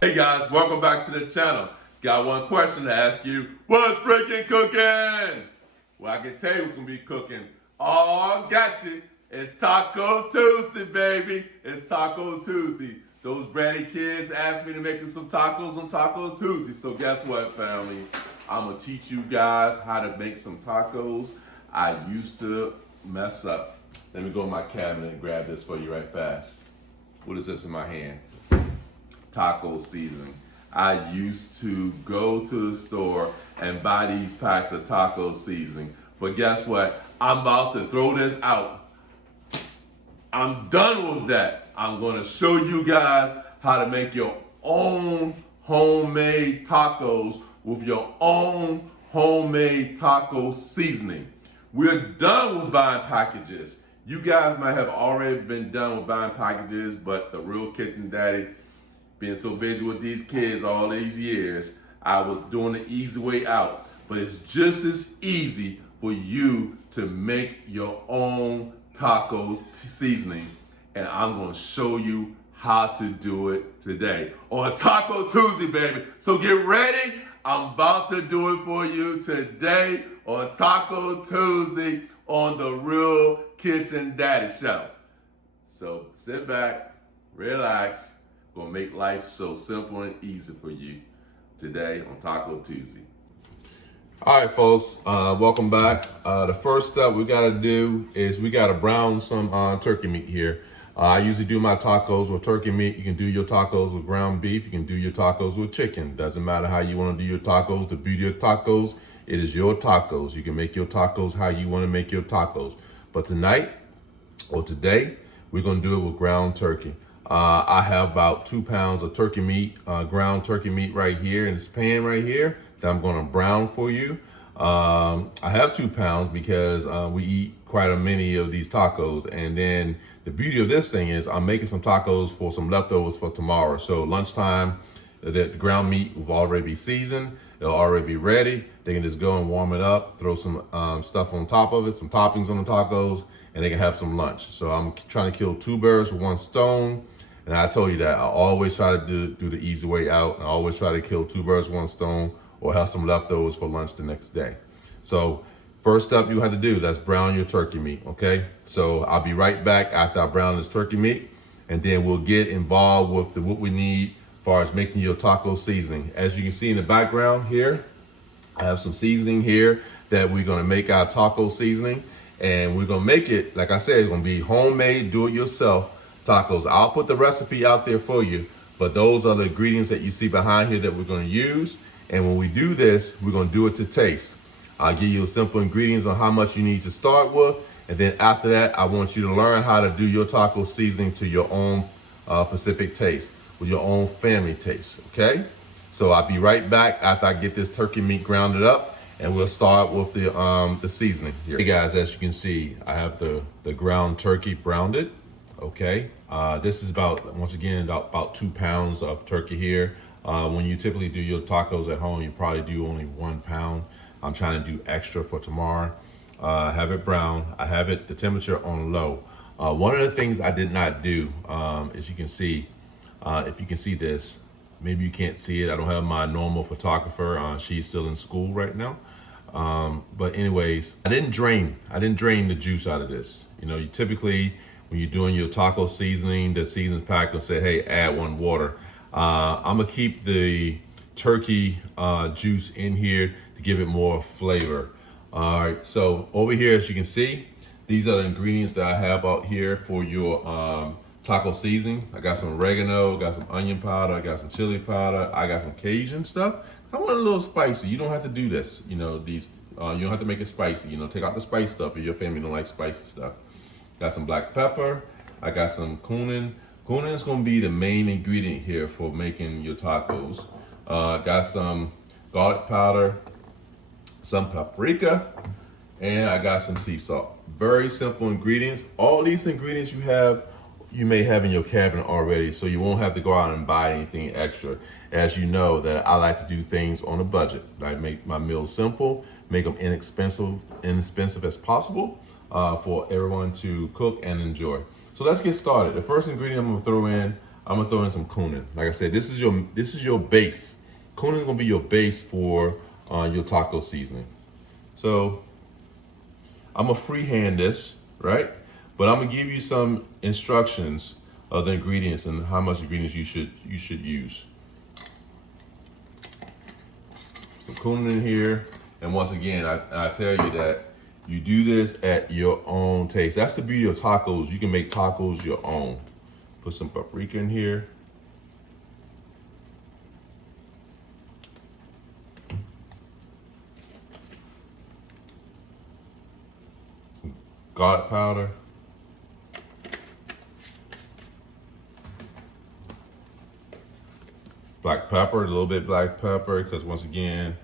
Hey guys, welcome back to the channel. Got one question to ask you. What's freaking cooking? Well, I can tell you what's gonna be cooking. Oh, got you. It's Taco Tuesday, baby. It's Taco Tuesday. Those bratty kids asked me to make them some tacos on Taco Tuesday. So guess what, family? I'm gonna teach you guys how to make some tacos. I used to mess up. Let me go in my cabinet and grab this for you right fast. What is this in my hand? Taco seasoning. I used to go to the store and buy these packs of taco seasoning. But guess what? I'm about to throw this out. I'm done with that. I'm going to show you guys how to make your own homemade tacos with your own homemade taco seasoning. We're done with buying packages. You guys might have already been done with buying packages, but the real kitchen daddy, being so busy with these kids all these years, I was doing the easy way out. But it's just as easy for you to make your own tacos seasoning. And I'm gonna show you how to do it today on Taco Tuesday, baby. So get ready. I'm about to do it for you today on Taco Tuesday on the Real Kitchen Daddy Show. So sit back, relax. Gonna make life so simple and easy for you today on Taco Tuesday. All right, folks, welcome back. The first step we gotta do is we gotta brown some turkey meat here. I usually do my tacos with turkey meat. You can do your tacos with ground beef. You can do your tacos with chicken. Doesn't matter how you wanna do your tacos. The beauty of tacos, it is your tacos. You can make your tacos how you wanna make your tacos. But tonight, or today, we're gonna do it with ground turkey. I have about 2 pounds of turkey meat, ground turkey meat right here in this pan right here that I'm gonna brown for you. I have 2 pounds because we eat quite a many of these tacos. And then the beauty of this thing is I'm making some tacos for some leftovers for tomorrow. So lunchtime, the ground meat will already be seasoned. It'll already be ready. They can just go and warm it up, throw some stuff on top of it, some toppings on the tacos, and they can have some lunch. So I'm trying to kill 2 birds with 1 stone. And I told you that I always try to do the easy way out. I always try to kill 2 birds, 1 stone, or have some leftovers for lunch the next day. So first up you have to do, that's brown your turkey meat, okay? So I'll be right back after I brown this turkey meat, and then we'll get involved with what we need as far as making your taco seasoning. As you can see in the background here, I have some seasoning here that we're gonna make our taco seasoning. And we're gonna make it, like I said, it's gonna be homemade, do-it-yourself tacos. I'll put the recipe out there for you, but those are the ingredients that you see behind here that we're gonna use. And when we do this, we're gonna do it to taste. I'll give you simple ingredients on how much you need to start with. And then after that, I want you to learn how to do your taco seasoning to your own specific taste, with your own family taste, okay? So I'll be right back after I get this turkey meat grounded up, and we'll start with the seasoning here. Hey guys, as you can see, I have the ground turkey browned it. Okay, this is once again, about 2 pounds of turkey here. When you typically do your tacos at home, you probably do only 1 pound. I'm trying to do extra for tomorrow. Have it brown. I have the temperature on low. One of the things I did not do, as you can see, if you can see this, maybe you can't see it. I don't have my normal photographer. She's still in school right now. But anyways, I didn't drain the juice out of this. You know, you typically, when you're doing your taco seasoning, the seasoning pack will say, hey, add 1 water. I'm gonna keep the turkey juice in here to give it more flavor. All right, so over here, as you can see, these are the ingredients that I have out here for your taco seasoning. I got some oregano, got some onion powder, I got some chili powder, I got some Cajun stuff. I want it a little spicy. You don't have to do this, you know, you don't have to make it spicy. You know, take out the spice stuff if your family don't like spicy stuff. Got some black pepper. I got some cumin. Cumin is gonna be the main ingredient here for making your tacos. Got some garlic powder, some paprika, and I got some sea salt. Very simple ingredients. All these ingredients you may have in your cabinet already, so you won't have to go out and buy anything extra. As you know that I like to do things on a budget. I make my meals simple, make them inexpensive as possible for everyone to cook and enjoy. So let's get started. The first ingredient I'm gonna throw in I'm gonna throw in some cumin. Like I said, this is your base. Cumin is gonna be your base for your taco seasoning. So I'm gonna freehand this, right? But I'm gonna give you some instructions of the ingredients and how much ingredients you should use. Some cumin in here, and once again, I tell you that you do this at your own taste. That's the beauty of tacos. You can make tacos your own. Put some paprika in here. Some garlic powder. Black pepper, a little bit black pepper, because once again,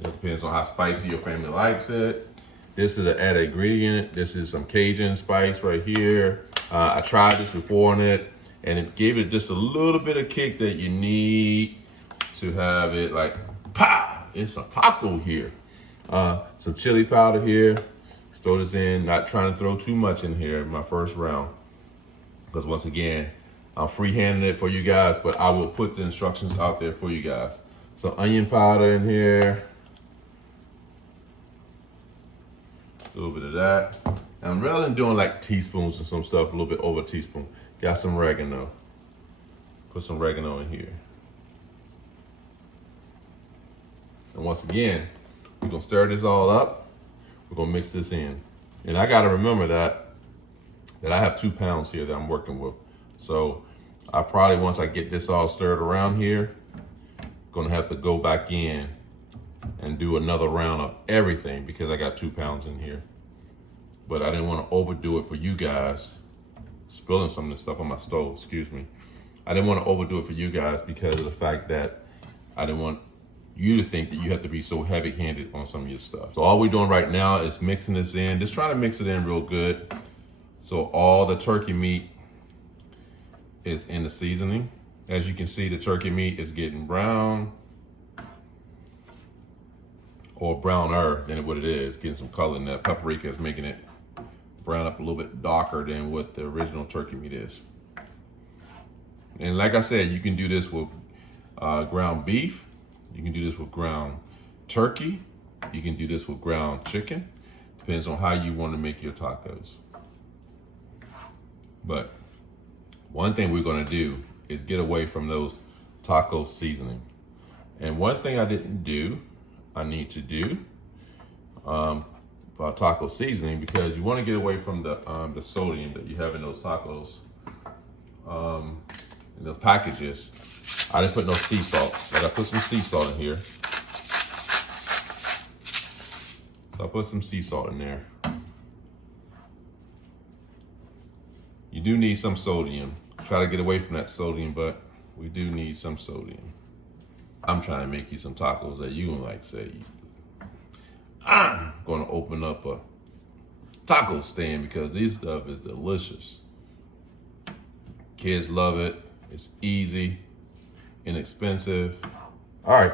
it depends on how spicy your family likes it. This is an added ingredient. This is some Cajun spice right here. I tried this before on it, and it gave it just a little bit of kick that you need to have it like, pow, it's a taco here. Some chili powder here. Just throw this in, not trying to throw too much in here in my first round. Because once again, I'm freehanding it for you guys, but I will put the instructions out there for you guys. Some onion powder in here. A little bit of that. And rather than doing like teaspoons and some stuff, a little bit over a teaspoon, got some oregano. Put some oregano in here. And once again, we're gonna stir this all up. We're gonna mix this in. And I gotta remember that I have 2 pounds here that I'm working with. So I probably, once I get this all stirred around here, gonna have to go back in and do another round of everything because I got 2 pounds in here. But I didn't want to overdo it for you guys. Spilling some of this stuff on my stove, excuse me. I didn't want to overdo it for you guys because of the fact that I didn't want you to think that you have to be so heavy-handed on some of your stuff. So all we're doing right now is mixing this in. Just trying to mix it in real good. So all the turkey meat is in the seasoning. As you can see, the turkey meat is getting brown, or browner than what it is, getting some color in that. Paprika is making it brown up a little bit darker than what the original turkey meat is. And like I said, you can do this with ground beef. You can do this with ground turkey. You can do this with ground chicken. Depends on how you want to make your tacos. But one thing we're gonna do is get away from those taco seasoning. And one thing I didn't do, I need to do about taco seasoning, because you want to get away from the sodium that you have in those tacos, in the packages. I didn't put no sea salt, but I put some sea salt in here. So I put some sea salt in there. You do need some sodium. Try to get away from that sodium, but we do need some sodium. I'm trying to make you some tacos that you like say. I'm gonna open up a taco stand because this stuff is delicious. Kids love it. It's easy, inexpensive. All right,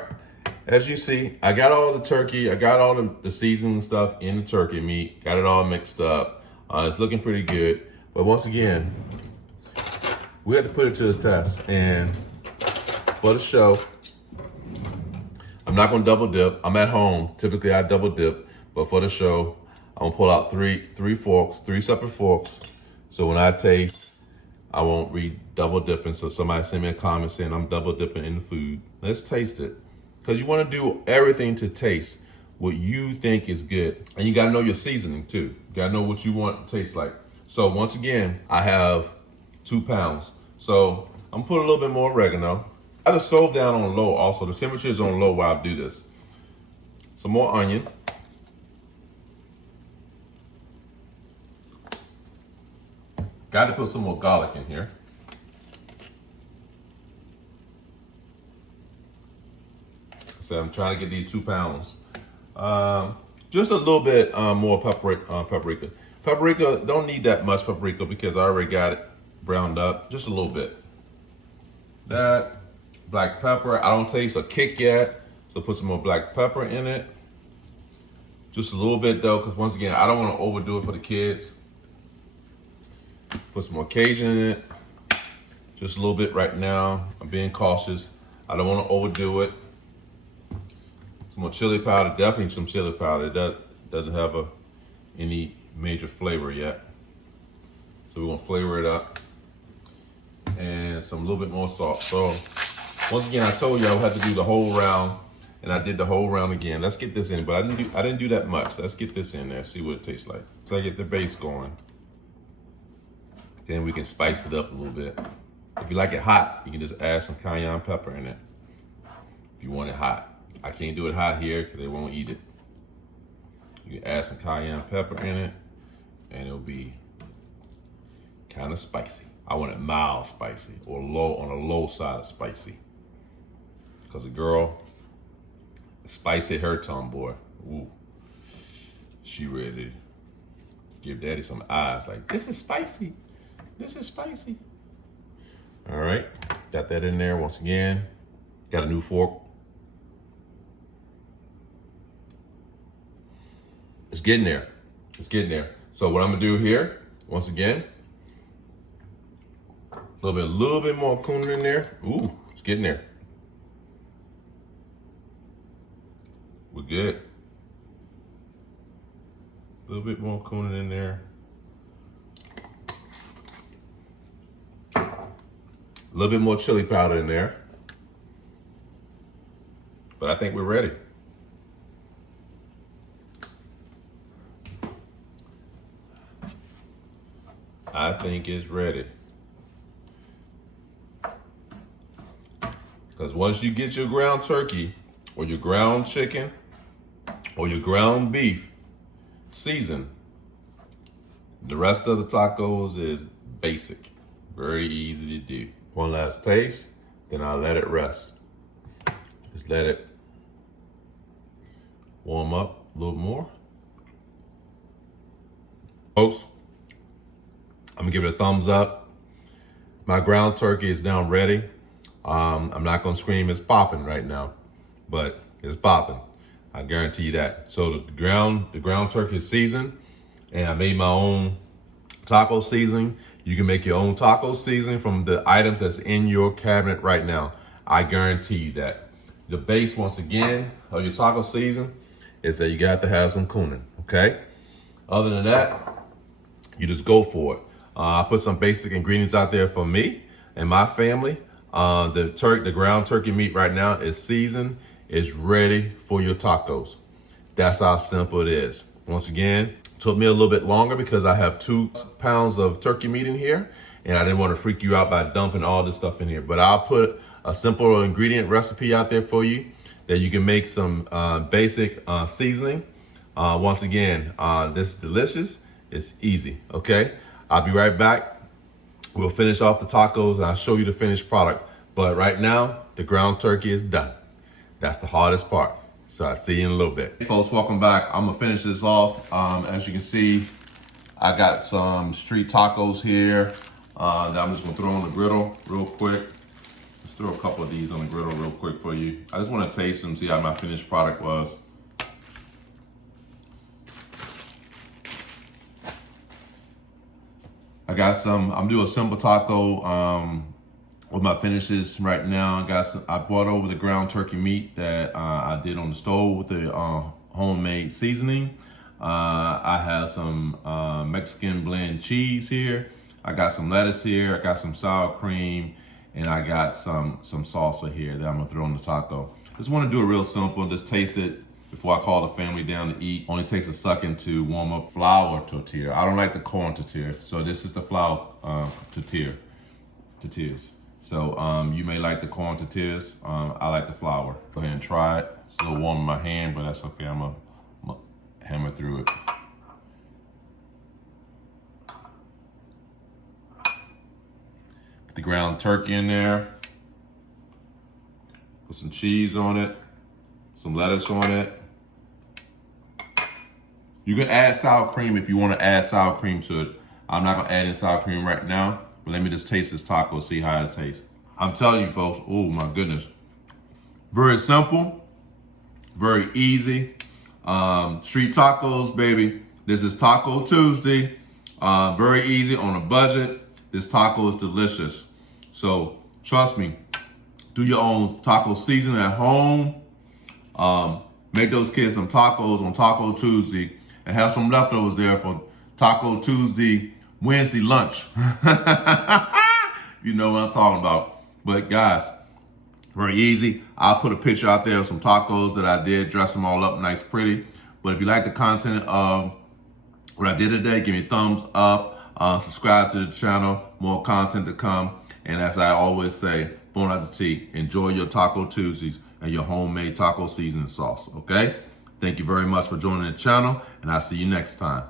as you see, I got all the turkey, I got all the seasoning stuff in the turkey meat, got it all mixed up. It's looking pretty good, but once again, we have to put it to the test. And for the show, I'm not gonna double dip. I'm at home. Typically I double dip, but for the show, I'm gonna pull out three forks, 3 separate forks. So when I taste, I won't be double dipping. So somebody send me a comment saying I'm double dipping in the food. Let's taste it. Because you wanna do everything to taste what you think is good. And you gotta know your seasoning too. You gotta know what you want it to taste like. So once again, I have 2 pounds. So I'm putting a little bit more oregano. I have the stove down on low also. The temperature is on low while I do this. Some more onion. Got to put some more garlic in here. So I'm trying to get these 2 pounds. Just a little bit more paprika. Paprika, don't need that much paprika because I already got it browned up. Just a little bit. That. Black pepper, I don't taste a kick yet, so put some more black pepper in it. Just a little bit though, because once again, I don't want to overdo it for the kids. Put some more Cajun in it. Just a little bit right now. I'm being cautious. I don't want to overdo it. Some more chili powder, definitely some chili powder. It doesn't have any major flavor yet. So we're gonna flavor it up. And some little bit more salt. So once again, I told you I would have to do the whole round, and I did the whole round again. Let's get this in, but I didn't do that much. Let's get this in there, see what it tastes like. So I get the base going. Then we can spice it up a little bit. If you like it hot, you can just add some cayenne pepper in it. If you want it hot. I can't do it hot here because they won't eat it. You can add some cayenne pepper in it, and it'll be kind of spicy. I want it mild spicy or low, on a low side of spicy. Because a girl, spice hit her tongue, boy. Ooh, she ready to give daddy some eyes like, this is spicy. This is spicy. All right, got that in there once again. Got a new fork. It's getting there. It's getting there. So what I'm gonna do here, once again, a little bit more cumin in there. Ooh, it's getting there. We're good. A little bit more cumin in there. A little bit more chili powder in there. But I think we're ready. I think it's ready. Because once you get your ground turkey or your ground chicken or your ground beef seasoned, the rest of the tacos is basic. Very easy to do. One last taste, then I'll let it rest. Just let it warm up a little more. Folks, I'm gonna give it a thumbs up. My ground turkey is now ready. I'm not gonna scream it's popping right now, but it's popping. I guarantee you that. So the ground turkey is seasoned, and I made my own taco seasoning. You can make your own taco seasoning from the items that's in your cabinet right now. I guarantee you that. The base, once again, of your taco season is that you got to have some cumin, okay? Other than that, you just go for it. I put some basic ingredients out there for me and my family. The ground turkey meat right now is seasoned, is ready for your tacos. That's how simple it is. Once again, took me a little bit longer because I have 2 pounds of turkey meat in here, and I didn't want to freak you out by dumping all this stuff in here. But I'll put a simple ingredient recipe out there for you that you can make some basic seasoning. Once again, this is delicious. It's easy, okay? I'll be right back. We'll finish off the tacos and I'll show you the finished product. But right now, the ground turkey is done. That's the hardest part. So I'll see you in a little bit. Hey folks, welcome back. I'm gonna finish this off. As you can see, I got some street tacos here that I'm just gonna throw on the griddle real quick. Let's throw a couple of these on the griddle real quick for you. I just wanna taste them, see how my finished product was. I got some, I'm doing a simple taco with my finishes right now. I brought over the ground turkey meat that I did on the stove with the homemade seasoning. I have some Mexican blend cheese here. I got some lettuce here. I got some sour cream, and I got some salsa here that I'm gonna throw on the taco. Just wanna do it real simple, just taste it before I call the family down to eat. Only takes a second to warm up flour tortilla. I don't like the corn tortilla, so this is the flour tortillas. So you may like the corn tortillas. I like the flour. Go ahead and try it. It's a little warm in my hand, but that's okay. I'm gonna hammer through it. Put the ground turkey in there. Put some cheese on it. Some lettuce on it. You can add sour cream if you want to add sour cream to it. I'm not gonna add in sour cream right now, but let me just taste this taco, see how it tastes. I'm telling you folks, oh my goodness. Very simple, very easy. Street tacos, baby. This is Taco Tuesday. Very easy on a budget. This taco is delicious. So trust me, do your own taco seasoning at home. Make those kids some tacos on Taco Tuesday and have some leftovers there for Taco Tuesday, Wednesday lunch. You know what I'm talking about. But guys, very easy. I'll put a picture out there of some tacos that I did, dress them all up nice, pretty. But if you like the content of what I did today, give me a thumbs up, subscribe to the channel, more content to come. And as I always say, bon appetit, enjoy your Taco Tuesdays and your homemade taco seasoning sauce, okay? Thank you very much for joining the channel, and I'll see you next time.